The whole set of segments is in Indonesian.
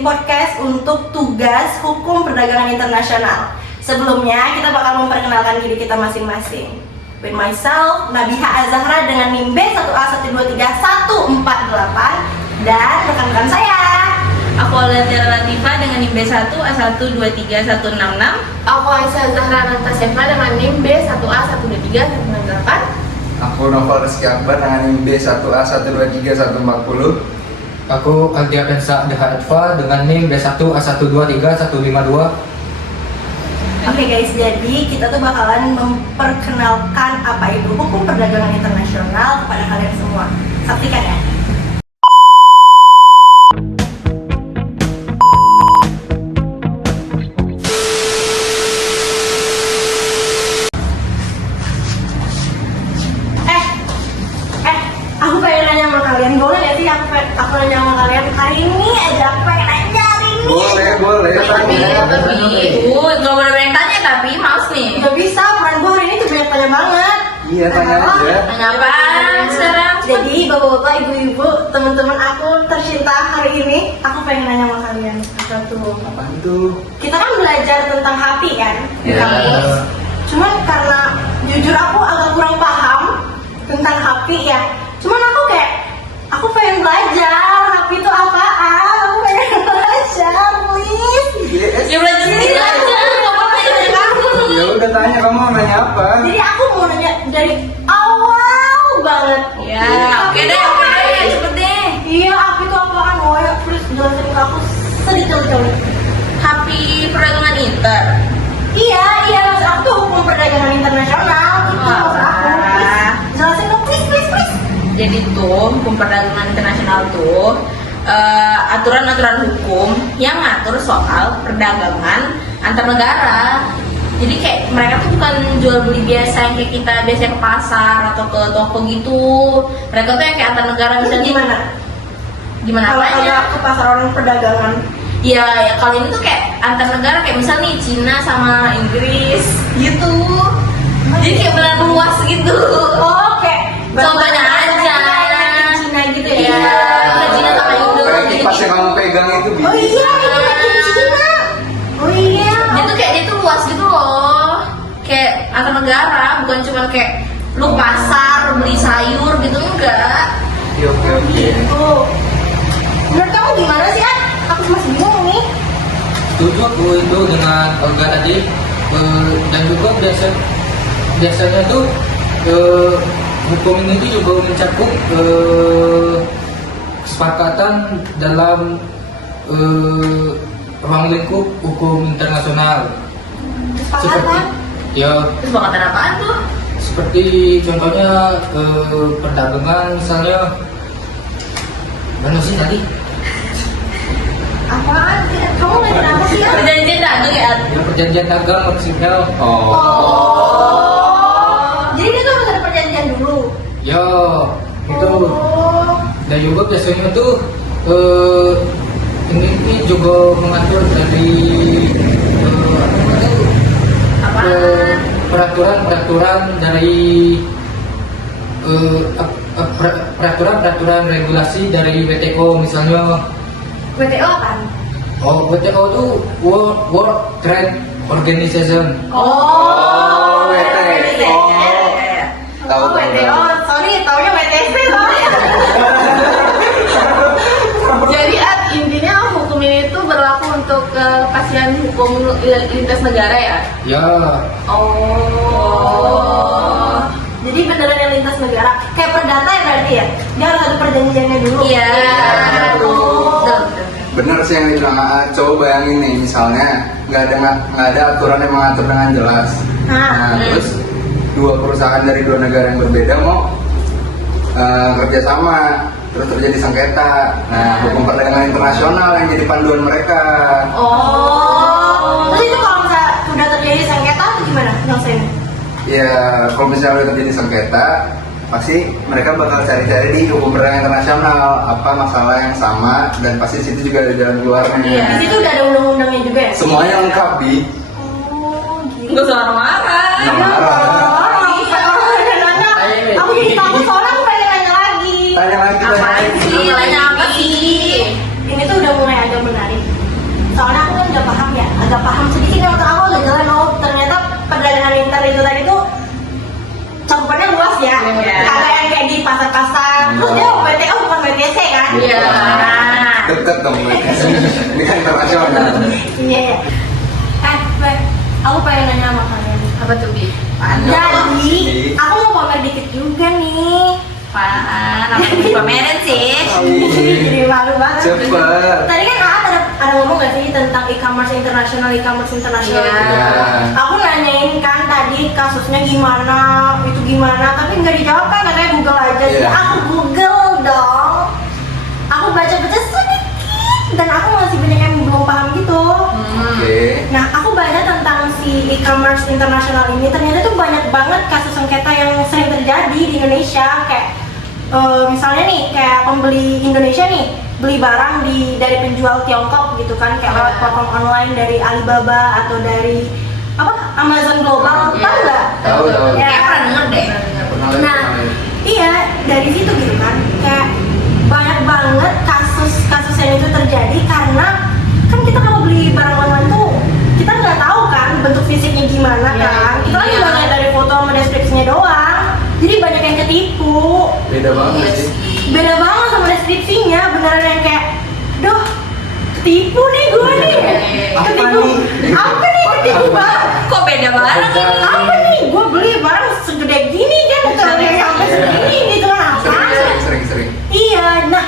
bikin podcast untuk tugas hukum perdagangan internasional. Sebelumnya kita bakal memperkenalkan diri kita masing-masing. With myself, Nabiha Azahra dengan NIM B1A1231148 dan rekan-rekan saya. Aku Alatiara Latifah dengan NIM B1A1231166. Aku Aisyah Zahra Nataseva dengan NIM B1A1231168. Aku Noval Rizky Akbar dengan NIM B1A1231140. Aku Aldia Pensa Dehaatfa dengan NIM B1A1231152. Oke guys, jadi kita tuh bakalan memperkenalkan apa itu hukum perdagangan internasional kepada kalian semua. Saksikan ya. Aku pengen nanya sama kalian, boleh gak sih aku nanya sama kalian hari ini aja, aku pengen nanya hari ini. Boleh. Tapi nggak boleh banyak tanya, tapi males nih. Gak bisa, peran gue hari ini tuh banyak tanya banget. Iya, tanya aja. Tanya apaan sekarang? Jadi bapak-bapak, ibu-ibu, teman-teman aku tercinta hari ini, aku pengen nanya sama kalian sesuatu. Apaan tuh? Kita kan belajar tentang hati kan di Iya. kampus. Cuman karena jujur aku agak kurang paham tentang hati ya. Cuman aku pengen belajar hati itu apaan. Aku pengen belajar, please. Ya belajar sendiri aja. Nggak apa-apa ya dari kamu. Ya udah tanya, kamu mau nanya apa? Jadi aku mau nanya dari awal banget. Ya, oke deh, cepet deh. Iya, hati itu apaan? Oh ya, please jelasin ke aku sedikit-sedikit. Happy perdagangan inter. Iya, maksud aku tuh hukum perdagangan internasional. Itu maksud aku. Please, jelasin dong, please. Jadi tuh hukum perdagangan internasional tuh aturan-aturan hukum yang ngatur soal perdagangan antar negara. Jadi kayak mereka tuh bukan jual beli biasa yang kayak kita biasanya ke pasar atau ke toko gitu. Mereka tuh yang kayak antar negara misalnya. Gimana Kalau apanya? ke pasar orang perdagangan. Ya kalau ini tuh kayak antar negara, kayak misal nih Cina sama Inggris gitu. Jadi kayak benar luas gitu. Oh, kayak Contohnya aja. Cina gitu ya. Iya, Cina sama Indo. Kayak Jadi kipas yang kamu pegang itu Oh iya, itu kayak Cina. Oh iya. dia tuh luas gitu loh. Kayak antar negara, bukan cuma kayak lu pasar beli sayur gitu, enggak. Oke. Gitu. Menurut kamu gimana sih, An? Aku masih bingung nih. Setuju aku itu dengan Olga tadi. Dan juga biasanya tuh hukum ini tuh juga mencakup kesepakatan dalam ruang lingkup hukum internasional. Kesepakatan? Terus bakatan apaan tuh? Seperti contohnya perdagangan misalnya. Mana sih tadi? Apaan? Kamu ngajin apa sih, An? Perjanjian dagang ya? Ya perjanjian dagang maksudnya. Jadi dia tuh harus ada perjanjian dulu. Ya itu. Oh. Dan juga biasanya tuh ini juga mengatur dari peraturan dari peraturan regulasi dari WTO misalnya. WTO apaan? WTO itu World Trade Organization. WTO. Tahu. WTO. Sorry, taunya WTC loh. Jadi intinya hukum ini tuh berlaku untuk kepastian hukum lintas negara ya? Ya. Oh. Jadi beneran yang lintas negara. Kayak perdata ya berarti ya? Dia harus ada perjanjiannya dulu. Iya. Oh. Bener sih yang dibilang AA. Coba bayangin nih, misalnya nggak ada aturan yang mengatur dengan jelas. Terus dua perusahaan dari dua negara yang berbeda mau kerjasama, terus terjadi sengketa. Nah, hukum perdagangan internasional yang jadi panduan mereka. Oh. Terus itu kalau misalnya udah terjadi sengketa itu gimana nyelesainnya? Ya, kalau misalnya udah terjadi sengketa, pasti mereka bakal cari-cari di hukum perdagangan internasional apa masalah yang sama, dan pasti situ juga ada jalan keluarnya. Iya, di situ udah ada undang-undangnya juga ya? Semuanya lengkap, Bi. Oh, gitu. Nggak usah marah. Nggak marah. Aku jadi takut soalnya aku pengen nanya lagi. Tanya lagi. Apaan sih? Tanya apa sih? Ini tuh udah mulai agak menarik. dekat dong berarti. Ini kan internasional. Iya ya. Be, aku pengen nanya sama kalian. Apa tuh Bi? Jadi, aku mau pamer dikit juga nih. Apaan? Apa yang dipamerin sih? Jadi malu banget. Cepet. Tadi kan ada ngomong gak sih tentang e-commerce internasional Iya. gitu. Iya. Aku nanyain kan tadi kasusnya gimana, itu gimana, tapi nggak dijawab kan, katanya Google aja. Jadi Iya. aku Google dong. Aku baca-baca sedikit dan aku masih banyak yang belum paham gitu. Oke. Nah, aku baca tentang si e-commerce internasional ini, ternyata tuh banyak banget kasus sengketa yang sering terjadi di Indonesia. Kayak misalnya nih, kayak pembeli Indonesia nih beli barang dari penjual Tiongkok gitu kan, kayak lewat platform online dari Alibaba atau dari Amazon Global, tahu nggak? Tahu. Ya. Kayak pernah denger deh. Pernah lihat, Nah, pernah lihat. iya dari situ gitu kan, kayak banyak banget kasus yang itu terjadi karena kan kita kalau beli barang online tuh kita nggak tahu kan bentuk fisiknya gimana Iya, kan, kita kan iya. cuma lihat dari foto sama deskripsinya doang, jadi banyak yang ketipu. Beda banget Iya sih. Beda banget sama deskripsinya, beneran yang kayak, duh, ketipu nih gue nih, ketipu, apa nih ketipu banget? Kok beda banget ini? Apa nih? Gue beli barang segede gini kan, kalau yang sampai segini gitu kan apa? Sering. Iya, nah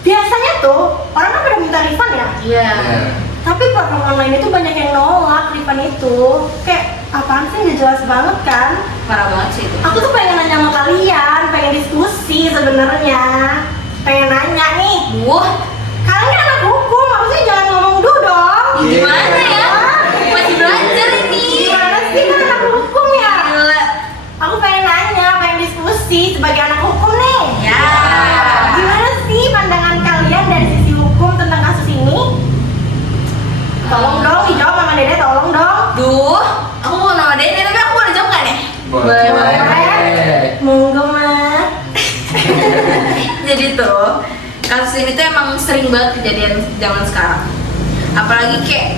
biasanya tuh orang kan pada minta refund ya, Iya. Iya. tapi platform online itu banyak yang nolak refund itu, kayak apaan sih, nggak jelas banget kan? Parah banget sih itu. Aku tuh pengen nanya sama kalian, pengen diskusi sebenarnya, pengen nanya nih, Wah, kalian kan anak hukum, harusnya jangan ngomong dulu dong. gimana ya? Masih belajar ini. Gimana sih kan anak hukum ya? Gila. Aku pengen nanya, pengen diskusi sebagai anak hukum nih. Ya. Gimana sih pandangan kalian dari sisi hukum tentang kasus ini? Tolong dong dijawab sama Dede, tolong dong. Duh, aku mau nama Dede tapi aku boleh jawab nggak nih? Boleh. Monggo Mas. Jadi tuh kasus ini tuh emang sering banget kejadian zaman sekarang. Apalagi kayak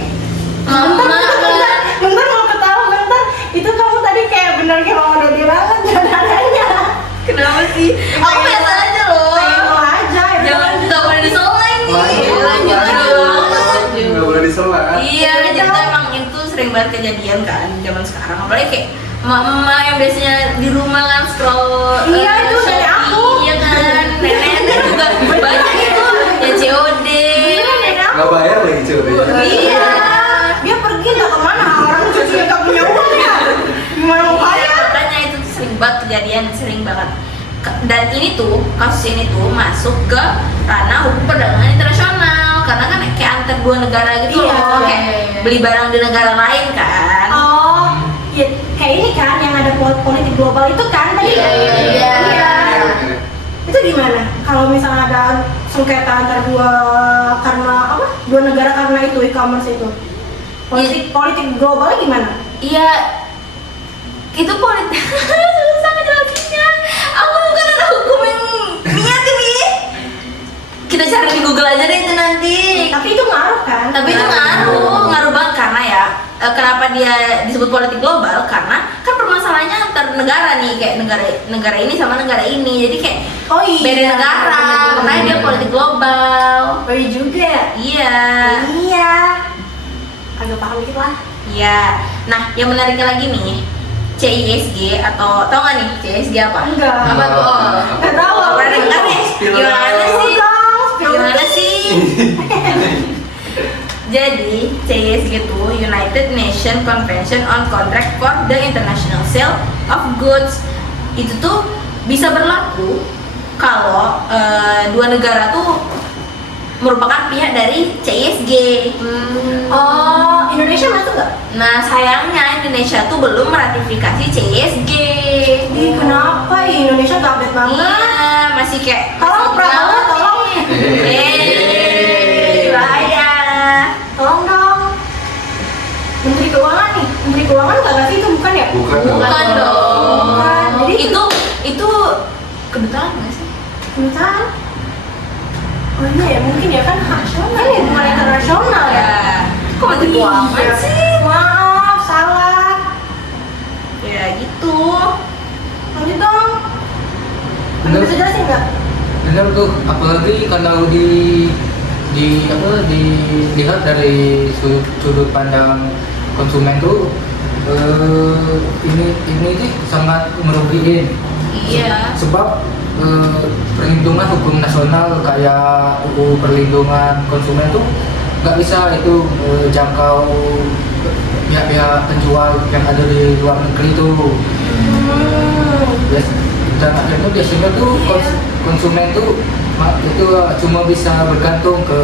Bentar mau ketawa bentar. Itu kamu tadi kayak bener kayak mau Dede banget jalanannya. Kenapa sih? Aku biasa aja loh. Pengen lo aja. Jangan nggak boleh disolai nih. Lanjut. Lanjut dong. Nggak boleh disela. Iya, jadi tuh emang itu sering banget kejadian kan zaman sekarang. Apalagi kayak emak-emak yang biasanya di rumah kan scroll. Iya, itu Shopee, nenek aku. Iya kan, nenek juga banyak itu ya COD. Nggak bayar lagi cuy. Iya. Dia pergi nggak kemana? Orang cucunya nggak punya uang ya. Gimana mau Iya, bayar? makanya itu tuh sering banget kejadian, sering banget. Dan ini tuh, kasus ini tuh masuk ke ranah hukum perdagangan internasional. Karena kan kayak antar dua negara gitu Iya, loh, kayak iya. beli barang di negara lain kan. Oh, ya, kayak ini kan yang ada politik global itu kan tadi. Iya. Itu gimana? Kalau misalnya ada sengketa antara dua negara karena itu e-commerce itu. Politik globalnya gimana? Iya, itu politik. Susah ngejelasinnya. Aku bukan anak hukum yang niat ini. Kita cari di Google aja deh itu nanti. Tapi itu ngaruh kan? Tapi itu ngaruh banget karena ya kenapa dia disebut politik global, karena kan permasalahannya antar negara nih, kayak negara ini sama negara ini, jadi kayak Oh iya. beda negara, makanya dia politik global. Oh iya juga ya? Iya. Iya. Agak paham dikit lah. Iya. Nah, yang menariknya lagi nih, CISG atau tau nggak nih CISG apa? Enggak. Apa tuh? Oh, Nggak tahu. Oh, pernah dengar nih? Gimana sih? Gimana sih? Jadi, CISG itu United Nations Convention on Contract for the International Sale of Goods. Itu tuh bisa berlaku kalau dua negara tuh merupakan pihak dari CISG. Oh, Indonesia masuk nggak? Nah, sayangnya Indonesia tuh belum meratifikasi CISG. Ih, kenapa ya? Indonesia nggak update banget? Iya, masih kayak Tolong, masih Prabowo, jauh. tolong. Bahaya. Tolong dong. Menteri Keuangan nih. Menteri Keuangan nggak ngasih itu bukan ya? Bukan. Bukan dong. Bukan. Jadi Itu kedutaan nggak sih? Kedutaan? Oh iya ya, mungkin ya kan nasional ya, bukan internasional ya. Kok Menteri Keuangan Iya. sih? Maaf, salah. Ya gitu. Lanjut dong. Kamu bisa jelasin nggak? Benar tuh, apalagi kalau di dilihat dari sudut pandang konsumen tuh ini sih sangat merugikan. Iya. Sebab perlindungan hukum nasional kayak UU perlindungan konsumen tuh nggak bisa itu jangkau pihak-pihak penjual yang ada di luar negeri tuh. Dan akhirnya biasanya tuh konsumen tuh itu cuma bisa bergantung ke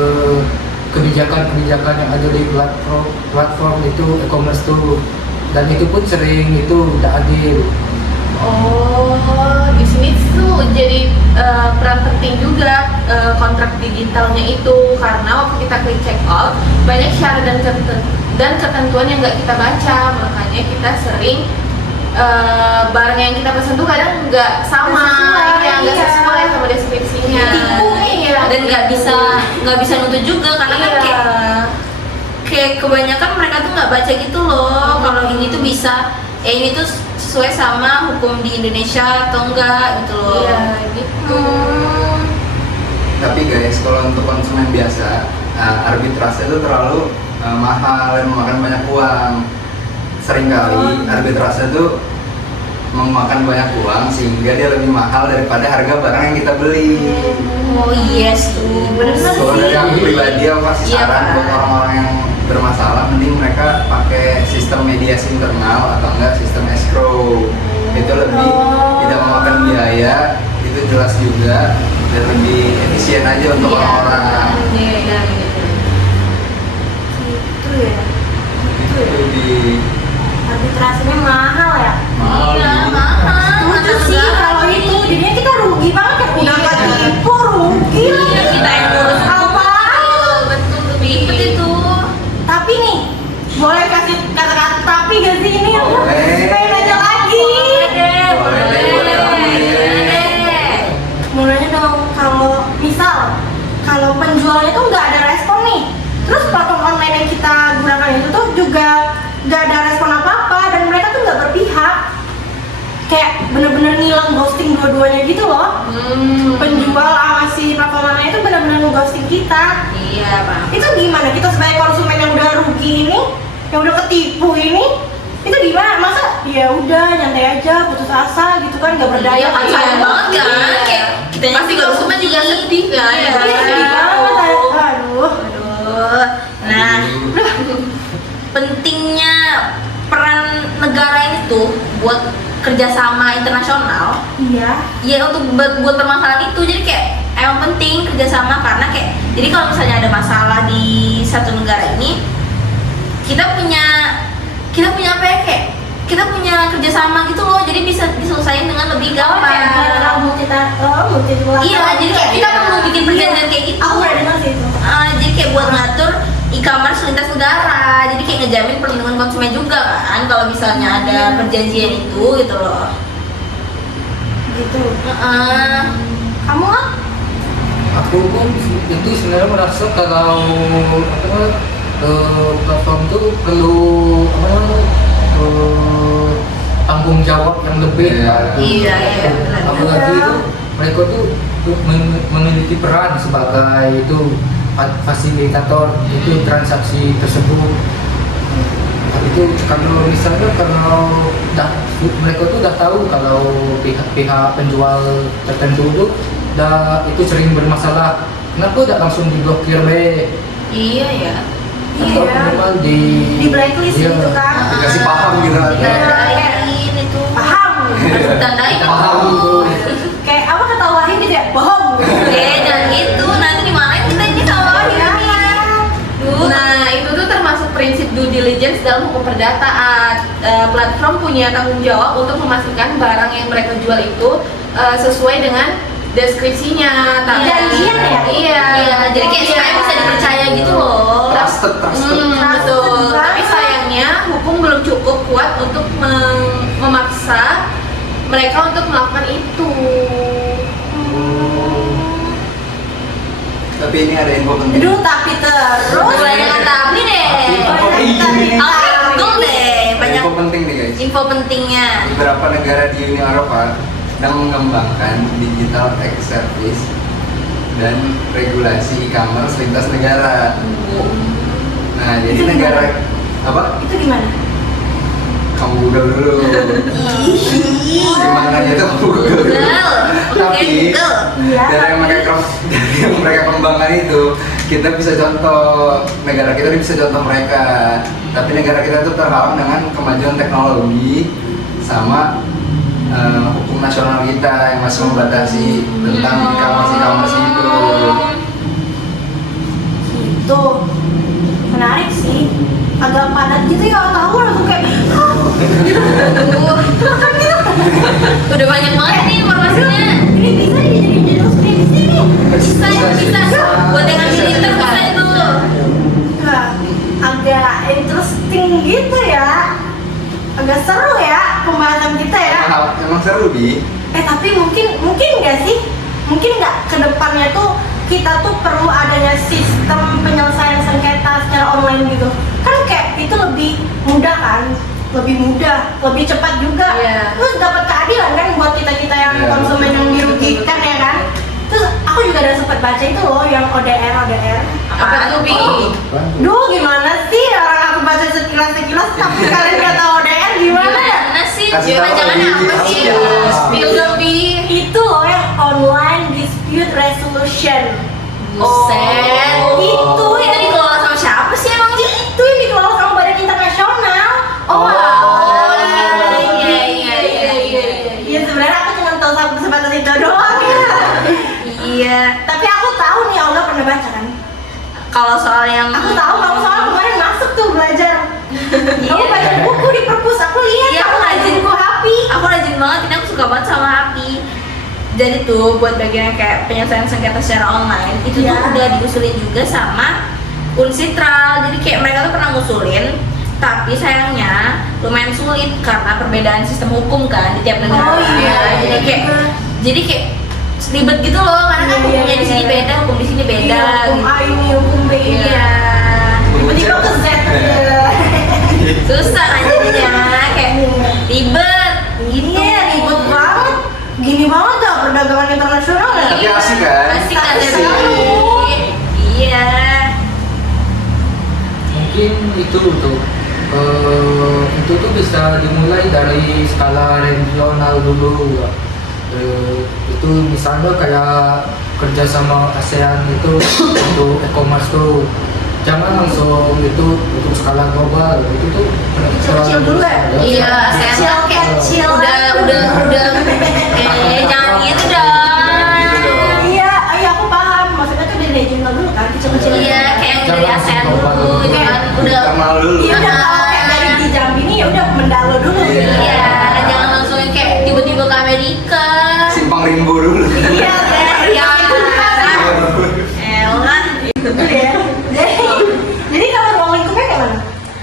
kebijakan-kebijakan yang ada di platform itu e-commerce tuh, dan itu pun sering itu tidak adil. Oh, di sini tuh jadi peran penting juga kontrak digitalnya itu, karena waktu kita klik check out banyak syarat dan ketentuan yang nggak kita baca, makanya kita sering barang yang kita pesan tuh kadang nggak sama, nggak sesuai sama deskripsinya. Dan nggak bisa nuntut juga karena kan kayak kebanyakan mereka tuh nggak baca gitu loh. Kalau ini tuh bisa, ini tuh sesuai sama hukum di Indonesia atau enggak gitu loh. Iya, gitu. Tapi guys, kalau untuk konsumen biasa, arbitrase itu terlalu mahal dan memakan banyak uang. Seringkali arbitrase itu memakan banyak uang sehingga dia lebih mahal daripada harga barang yang kita beli. Oh yes tuh, bener Kalau sih. dari aku pribadi, aku kasih Iya, saran Pak. buat orang-orang yang bermasalah, mending mereka pakai sistem mediasi internal atau enggak sistem escrow. Itu lebih tidak memakan biaya, itu jelas juga, dan lebih efisien aja untuk Iya. orang-orang. Iya, Gitu ya. Itu lebih Arbitrasinya mahal ya. mahal. Iya, mahal. Setuju sih kalau itu, jadinya kita rugi banget ya. Udah nggak Iya. tipu, rugi. Iya, kita yang ngurus Apaan? betul ribet itu. Tapi nih, boleh kasih kata-kata tapi gak sih ini? Aku Boleh. pengen nanya lagi. Mau nanya dong, kalau penjualnya tuh nggak ada respon nih, terus platform online yang kita gunakan itu tuh juga nggak ada respon apa-apa, dan mereka tuh nggak berpihak, kayak bener-bener ngilang, ghosting dua-duanya gitu loh. Penjual sama si platform online itu bener-bener nge-ghosting kita. Iya, Pak. Itu gimana kita sebagai konsumen yang udah rugi ini, yang udah ketipu ini, itu gimana? Masa ya udah nyantai aja, putus asa gitu kan, nggak berdaya Iya kan, sayang banget kan. Iya. Kayak kita Pasti konsumen juga sedih kan. Iya. Iya, sedih banget. Aduh. Aduh. Nah, pentingnya peran negara ini tuh buat kerjasama internasional. Iya. Ya untuk buat permasalahan itu, jadi kayak emang penting kerjasama, karena kayak jadi kalau misalnya ada masalah di satu negara ini, kita punya apa ya, kayak kita punya kerjasama gitu loh, jadi bisa diselesaikan dengan lebih gampang. Iya, jadi kayak kita perlu bikin perjanjian kayak gitu. Aku udah dengar sih itu. Jadi kayak buat ngatur e-commerce lintas negara, jadi kayak ngejamin perlindungan konsumen juga kan, kalau misalnya ada perjanjian itu gitu loh. Gitu. Heeh. Kamu kan? Aku pun itu sebenarnya merasa kalau platform itu perlu tanggung jawab yang lebih. Iya. Iya, iya, benar. Apalagi itu mereka tuh memiliki peran sebagai itu fasilitator itu transaksi tersebut. Itu kalau misalnya mereka tuh udah tahu kalau pihak penjual tertentu itu sering bermasalah, kenapa udah langsung diblokir be? Iya ya. Atau minimal Di blacklist iya. gitu kan. Dikasih paham gitu aja. Ditandain itu. Paham. Ditandain. Paham gitu. Kayak apa kata Wahid gitu ya? Bohong. Jangan gitu. Nanti dimarahin kita ini sama Wahid ini. Nah, itu tuh termasuk prinsip due diligence dalam hukum perdataan. Platform punya tanggung jawab untuk memastikan barang yang mereka jual itu sesuai dengan deskripsinya. Janjian ya? Iya. Iya, jadi kayak supaya bisa dipercaya gitu loh. Trusted. Betul. Tapi sayangnya hukum belum cukup kuat untuk memaksa mereka untuk melakukan itu. Tapi ini ada info penting. Aduh, tapi terus. Banyak tapi deh. Betul deh. Banyak Info penting nih guys. info pentingnya. Beberapa negara di Uni Eropa sedang mengembangkan digital tax service dan regulasi e-commerce lintas negara. Nah, jadi Itu negara apa? Itu gimana? Kamu Google dulu. Gimana itu kamu Google dulu. Tapi Iya. dari yang mereka kembangkan itu, kita bisa contoh negara kita bisa contoh mereka. Tapi negara kita itu terhalang dengan kemajuan teknologi sama hukum nasional kita yang masih membatasi tentang e-commerce itu. Itu menarik sih, agak padat gitu ya, tahu langsung kayak Udah banyak banget nih informasinya. ini bisa jadi skripsi nih. Bisa. Buat yang ngambil intern bisa itu. Wah, agak interesting gitu ya, agak seru ya pembahasan kita ya. Emang seru, Bi? Tapi mungkin nggak sih, mungkin nggak kedepannya tuh kita tuh perlu adanya sistem penyelesaian sengketa secara online gitu, kan kayak itu lebih mudah kan, lebih cepat juga. Iya. Terus dapat keadilan kan buat kita yang Iya. konsumen yang dirugikan ya kan. Terus aku juga udah sempat baca itu loh yang ODR. Apa tuh, Bi? Duh, gimana sih orang aku baca sekilas tapi kalian nggak tahu ODR gimana ya? Gimana sih? Kasih tahu, Jangan-jangan Bi. apa sih? Iya. Spill dong, Bi. Itu loh yang online dispute resolution. Buset. Itu Itu dikelola sama siapa sih emang? Itu yang dikelola sama badan internasional. Oh, iya. Ya sebenarnya aku cuma tahu sampai sebatas itu doang ya. Iya. Tapi aku tahu nih, Olga pernah baca kan? Kalau soal yang Aku tahu kamu soalnya kemarin masuk tuh belajar. Kamu baca buku di perpus, aku lihat Iya, kamu aku rajin rajin. buku Happy. aku rajin banget, ini aku suka banget sama Happy. Jadi tuh buat bagian kayak penyelesaian sengketa secara online itu Iya. tuh udah diusulin juga sama Unsitral. Jadi kayak mereka tuh pernah ngusulin, tapi sayangnya lumayan sulit karena perbedaan sistem hukum kan di tiap negara. Oh, iya. Jadi kayak ribet gitu loh, karena kan Iya, hukumnya iya, di sini iya. beda, hukum di sini beda. Iya, hukum gitu. A ini, hukum B ini. Iya. Tiba-tiba ke Z. Susah kan jadinya, kayak ribet gitu. Iya, ribet banget. Gini banget dah perdagangan internasional ya. Tapi asik kan? Asik kan Asik. Debbie? Iya. Mungkin itu tuh itu tuh bisa dimulai dari skala regional dulu ya. Itu misalnya kayak kerja sama ASEAN itu untuk e-commerce tuh jangan langsung itu untuk skala global, itu tuh Kecil-kecil dulu ya? Iya, saya kayak Kecil. udah jangan gitu dong. Iya, aku paham. Maksudnya tuh dari regional dulu kan, kecil-kecil. Iya, kayak yang dari ASEAN dulu gitu kan. Udah Kenal dulu. Iya, udah kalau kayak dari di Jambi nih ya udah mendalo dulu. Iya. iya, jangan langsung yang kayak tiba-tiba ke Amerika. Simpang Rimbo dulu. Iya, Iya. Elah. Itu ya. Jadi kalau ruang lingkupnya kayak mana?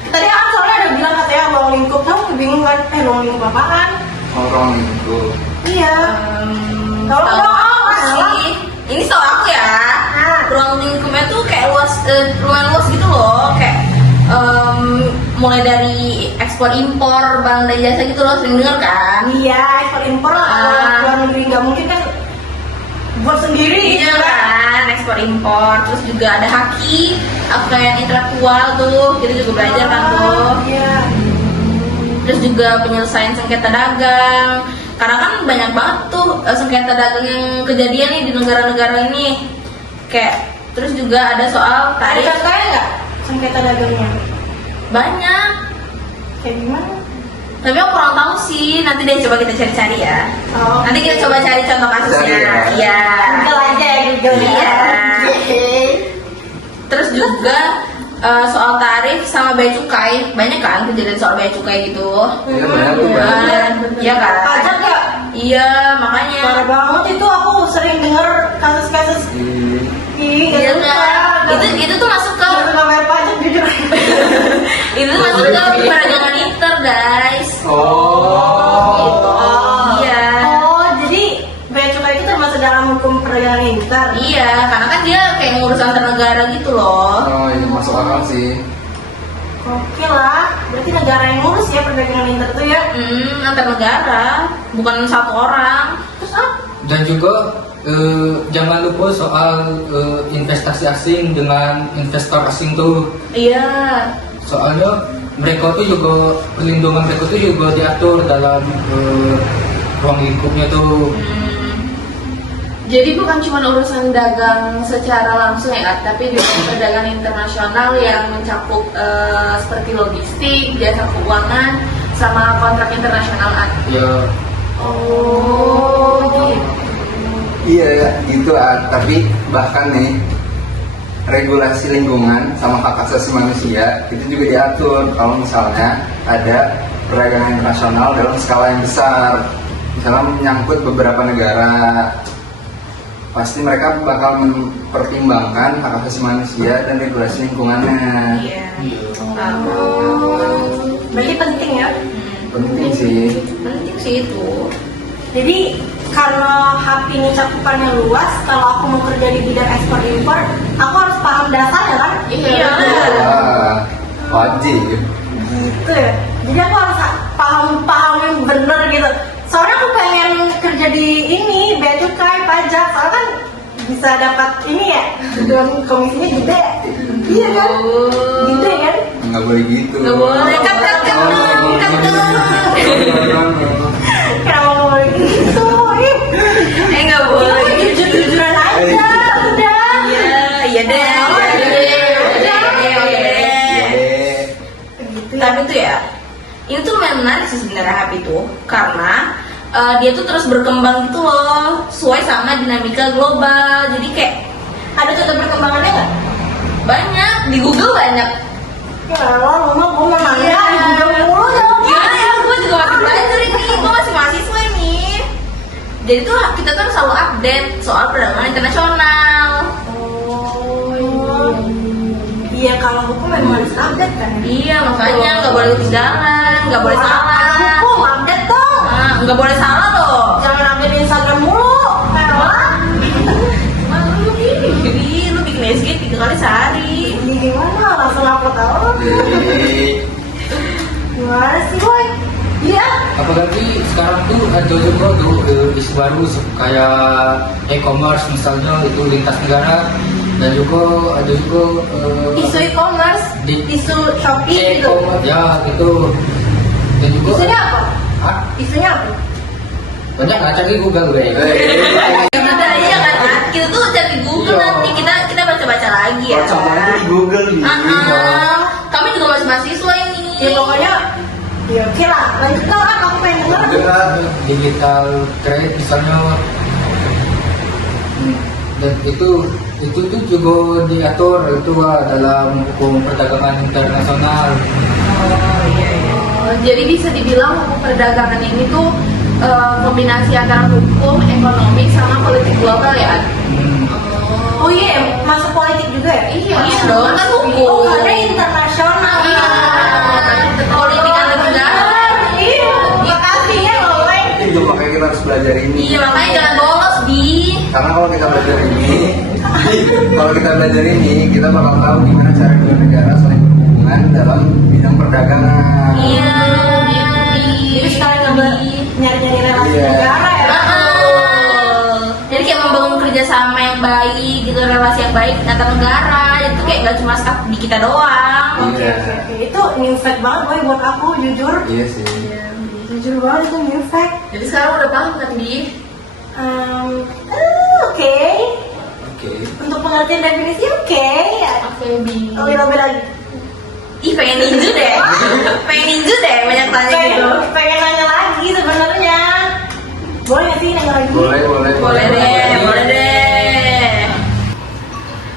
Tadi kan soalnya ada bilang katanya ruang lingkup, kamu bingung kan? Ruang lingkup apaan? Orang itu. Iya. Tahu Tolong, sih. Ini tau aku ya. Ah. Ruang lingkupnya tuh kayak lumayan luas gitu loh, kayak mulai dari ekspor impor barang dan jasa gitu loh, sering denger kan? Iya, ekspor impor lah. Kalau Ah. luar negeri nggak mungkin kan buat sendiri Iya gitu kan. kan, ekspor impor, terus juga ada haki, kekayaan intelektual tuh, kita juga belajar kan tuh. Iya. Terus juga penyelesaian sengketa dagang, karena kan banyak banget tuh sengketa dagang yang kejadian nih di negara-negara ini. Kayak terus juga ada soal Ada tarif contohnya nggak sengketa dagangnya? banyak. Kayak gimana? Tapi aku kurang tahu sih, nanti deh coba kita cari-cari ya. Oh. Nanti kita coba cari contoh kasusnya. Cari ya. Iya. Google aja ya, Google ya. Iya. Oke. Terus juga soal tarif sama bea cukai, banyak kan kejadian soal bea cukai gitu. Iya, banyak tuh, banyak. Iya kan? Pajak ya? Iya, makanya. Parah banget itu, aku sering denger kasus-kasus. Ih, Iya nggak suka. kan? Itu tuh masuk ke Nggak suka bayar pajak jujur. itu tuh masuk ke perdagangan inter, guys. Oh. Gitu. Iya. Oh, jadi bea cukai itu termasuk dalam hukum perdagangan inter. Iya, karena kan dia kayak ngurus antar negara gitu loh. Oh, ini masuk akal sih. Oke lah, berarti negara yang ngurus ya perdagangan inter tuh ya. Antar negara, bukan satu orang. Terus ah, Dan juga jangan lupa soal investasi asing dengan investor asing tuh. Iya. Soalnya mereka tuh juga, perlindungan mereka tuh juga diatur dalam ruang lingkupnya tuh. Jadi bukan cuma urusan dagang secara langsung ya Kak, tapi juga perdagangan internasional yang mencakup seperti logistik, jasa keuangan, sama kontrak internasional Kak. Ya, Oh, gitu. Iya gitu tapi bahkan nih regulasi lingkungan sama hak asasi manusia itu juga diatur kalau misalnya ada perdagangan internasional dalam skala yang besar, misalnya menyangkut beberapa negara, pasti mereka bakal mempertimbangkan hak asasi manusia dan regulasi lingkungannya. Iya. Berarti penting ya. Penting sih. Penting sih itu. Jadi karena HP ini cakupannya luas, kalau aku mau kerja di bidang ekspor impor, aku harus paham dasarnya kan? Iya. Wah, wajib. Gitu ya. Jadi aku harus pahamin bener gitu. Soalnya aku pengen kerja di ini, bea cukai, pajak, soalnya kan bisa dapat ini ya, dan komisinya gede. Iya kan? Gede kan? Nggak boleh gitu. Nggak boleh. Cut. Kenapa nggak boleh gitu? Nggak boleh. Jujur-jujuran aja, udah. Iya deh. Gitu ya. Tapi tuh ya, ini tuh menarik sih sebenarnya HP itu, karena dia tuh terus berkembang gitu loh, sesuai sama dinamika global. Jadi kayak Ada contoh perkembangannya nggak? banyak di Google banyak. Ya Allah, mama gue mau nanya di Google mulu dong. Gimana ya, gue juga masih belajar ini, gue masih mahasiswa ini. Jadi tuh kita kan selalu update soal perdagangan internasional. Oh, iya kalau hukum memang harus update kan? Iya, makanya nggak boleh ketinggalan, nggak boleh salah. Hukum update dong. Nah, nggak boleh salah loh. Jangan update di Instagram mulu. Kayak Lu gini, lu bikin SG 3 kali sehari. ini gimana? Langsung upload aja. Gimana sih boy? Iya. apalagi sekarang tuh ada juga tuh isu baru kayak e-commerce misalnya itu lintas negara, dan juga ada juga Isu e-commerce, isu Shopee gitu. e-commerce ya gitu, dan juga Isunya apa? Hah? Isunya apa? banyak nggak cari Google gue. Kita iya kan, kita tuh cari Google Iya. nanti kita baca-baca lagi ya. Baca-baca di Google nih. Kami juga masih mahasiswa ini. Ya pokoknya, ya oke lah. Lanjut dong, aku pengen denger. Digital trade misalnya. Dan itu tuh juga diatur itu dalam hukum perdagangan internasional. Jadi bisa dibilang hukum perdagangan ini tuh kombinasi antara hukum, ekonomi, sama politik global ya. Oh iya, masuk politik juga ya? Iya dong, kan hukum. Oh, ada internasional. Iya. Politik antar negara. Iya, makasih ya loh, Weng. Itu makanya kita harus belajar ini. Iya, makanya jangan bolos di. Karena kalau kita belajar ini, kita bakal tahu gimana cara dua negara saling berhubungan dalam bidang perdagangan. Iya. Jadi sekalian coba nyari-nyari relasi Iya. negara ya. Jadi kayak membangun kerjasama yang baik gitu, relasi yang baik antar negara. Itu kayak gak cuma stuck di kita doang. Oke, oke. Itu new fact banget, boy, buat aku, jujur. Iya sih. Jujur banget itu new fact. Jadi sekarang udah paham kan Di? Oke. Oke. Untuk pengertian definisi oke. Oke Bi. Lebih lagi. Ih, pengen ninju deh. Pengen ninju deh, banyak tanya gitu. Pengen nanya lagi sebenarnya. Boleh nggak sih nanya lagi? Boleh. Boleh deh.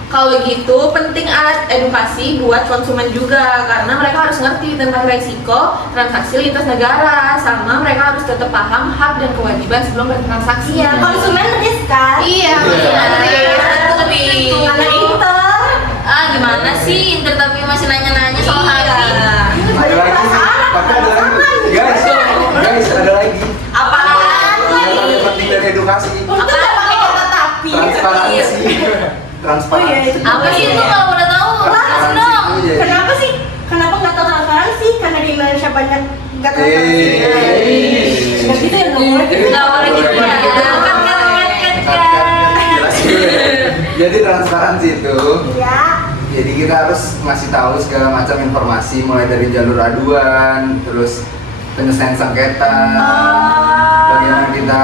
Kalau gitu penting alat edukasi buat konsumen juga, karena mereka harus ngerti tentang resiko transaksi lintas negara, sama mereka harus tetap paham hak dan kewajiban sebelum bertransaksi. Iya, konsumen risk kan? Iya, Tapi Anak inter. gimana sih Inter tapi masih nanya-nanya soal Iya. hati? Ada lagi. Tapi ada lagi. Guys, ada lagi. Apaan Yang lagi? penting dari edukasi. Itu nggak pakai kata tapi. Transparansi. Oh iya, itu Apa sih itu kalau udah tahu? Jelasin dong. Iya. Kenapa sih? Kenapa nggak tahu transparansi? Karena di Indonesia banyak nggak transparansi. Nggak gitu ya, nggak boleh gitu. Nggak boleh gitu ya. Kan. Jadi transparansi itu, Iya. jadi kita harus ngasih tahu segala macam informasi mulai dari jalur aduan, terus penyelesaian sengketa, bagaimana kita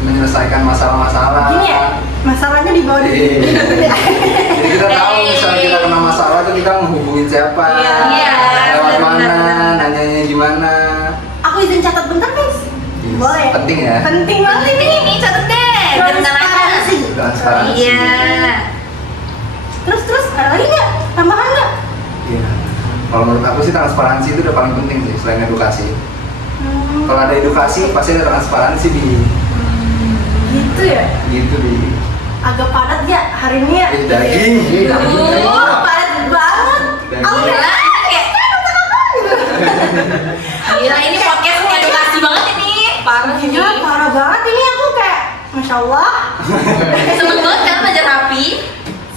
menyelesaikan masalah-masalah. Gini ya, masalahnya di bawah Iya. Jadi kita tahu misalnya kita kena masalah tuh kita menghubungin siapa, Iya, lewat mana, benar-benar. nanyanya gimana. Aku izin catat bentar, Miss. Yes, Boleh. penting ya. Penting banget ini. Ini catat deh, bentar aja. Transparansi. Transparansi. Iya. Terus ada lagi nggak? Tambahan nggak? Iya. Kalau menurut aku sih transparansi itu udah paling penting sih selain edukasi. Kalau ada edukasi pasti ada transparansi di Gitu ya. gitu di Agak padat ya hari ini ya. daging. Padat banget. Aku Gila, kayak gila ini podcast edukasi banget ini. Parah ini. Gila, parah banget ini aku kayak Masya Allah. Seneng banget kan belajar rapi.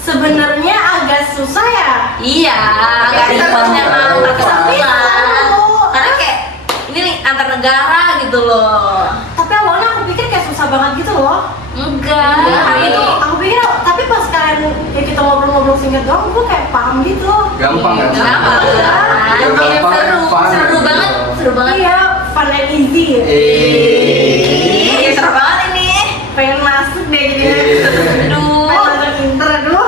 Sebenarnya agak susah ya. Iya, agak Kita ribet tahu. memang perkesampingan. Tahu. Karena kayak ini nih antar negara gitu loh. Tapi awalnya aku pikir kayak susah banget gitu loh. Enggak, Hari itu aku pikir, tapi pas kalian ya kita ngobrol-ngobrol singkat doang, gue kayak paham gitu. Gampang kan? Gampang. Ya, Kayak gampang, seru, fun seru gitu. banget, seru banget. Iya, fun and easy. Ih, seru banget ini. Pengen masuk deh jadinya. Aduh. Pengen masuk inter, aduh.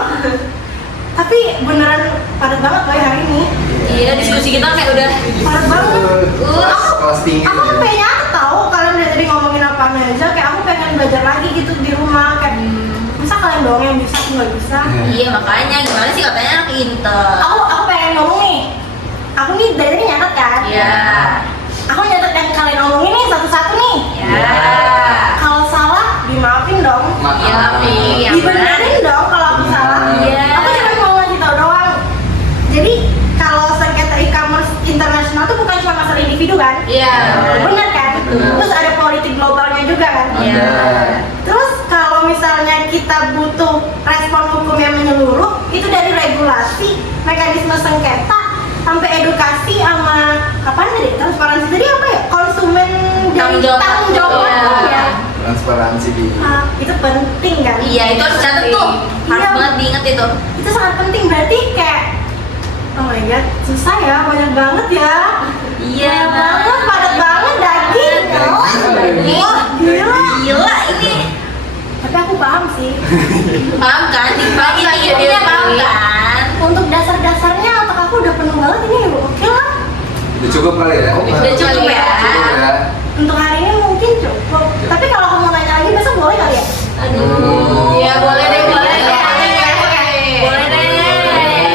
Tapi beneran padat banget loh ya hari ini. Iya, diskusi kita kayak udah Padat banget. Kelas tinggi. Aku kan pengen nyata tahu kalian dari tadi ngomongin apa aja. Kayak aku pengen belajar lagi gitu di rumah. Kayak masa kalian doang yang bisa, aku nggak bisa. Iya, makanya gimana sih katanya anak inter. Aku pengen ngomong nih. Aku nih dari tadi nyatet kan. Iya. Aku nyatet yang kalian ngomongin nih satu-satu nih. Iya. Kalau salah dimaafin dong. Iya, Pi. Yang benar. Dibenerin dong kalau aku salah. Iya. Aku cuma mau ngasih tau doang. Jadi kalau sengketa e-commerce internasional tuh bukan cuma masalah individu kan? Iya. Benar kan? Benar. Terus ada politik globalnya juga kan? Iya. Terus kalau misalnya kita butuh respon hukum yang menyeluruh, itu dari regulasi, mekanisme sengketa, sampai edukasi sama apa tadi? Transparansi tadi apa ya? Konsumen Tanggung jawab. tanggung jawab Iya. hukum ya. Transparansi di Itu penting kan? Iya, itu harus catat tuh. Harus Iya. banget diinget itu. Itu sangat penting, berarti kayak oh my god, susah ya, banyak banget ya. Iya. Banyak banget, padat banget daging. Daging. Wah, gila. Gila ini. Tapi aku paham sih. Paham kan? Intinya paham kan? Untuk dasar-dasarnya otak aku udah penuh banget ini, oke lah. udah cukup kali ya. Udah cukup ya. Cukup ya. Untuk hari ini mungkin cukup. Tapi kalau kamu mau nanya lagi besok boleh kali ya? Aduh. Iya, boleh deh, boleh deh. Boleh deh.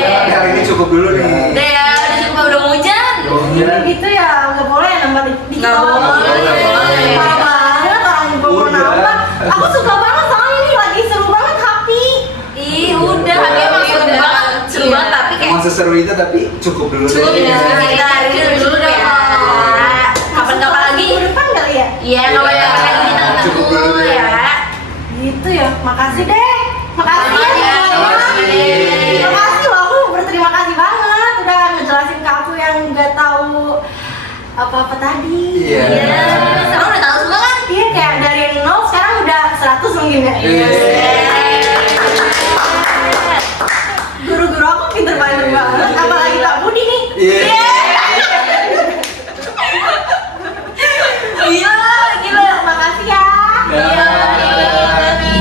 Tapi hari ini cukup dulu nih. Udah ya, udah cukup udah mau hujan. Ini gitu ya, nggak boleh nambah dikit. Nggak boleh. Parah banget orang gue mau Udah. nambah. Aku suka banget soalnya ini lagi seru banget happy. Ih, udah. Tapi emang seru Udah. banget. Seru Iya. banget tapi kayak Emang seseru itu tapi cukup dulu cukup deh. ya. Kita hari ini udah dulu deh ya. Kapan-kapan lagi? Minggu depan kali ya? Iya, kapan-kapan lagi kita Cukup ketemu dulu deh. ya. Gitu ya, makasih deh. Makasih ya. Makasih. Makasih loh, aku berterima kasih banget udah ngejelasin ke aku yang nggak tahu apa-apa tadi. Iya. Iya, sekarang udah tahu semua kan? Iya, kayak dari 0 sekarang udah 100 mungkin ya. Iya. Guru-guru aku pinter-pinter banget, apalagi Kak Budi nih. Iya. Gila, gila. Makasih ya.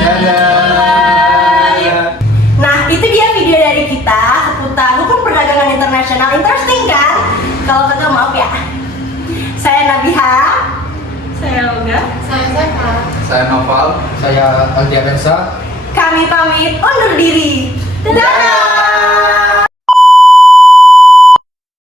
Dadah. Nah, itu dia video dari kita seputar hukum perdagangan internasional. Interesting kan? Kalau kata maaf ya. Saya Nabiha. Saya Olga. Saya Noval. Saya Aldi Abensa. Kami pamit undur diri. Dadah.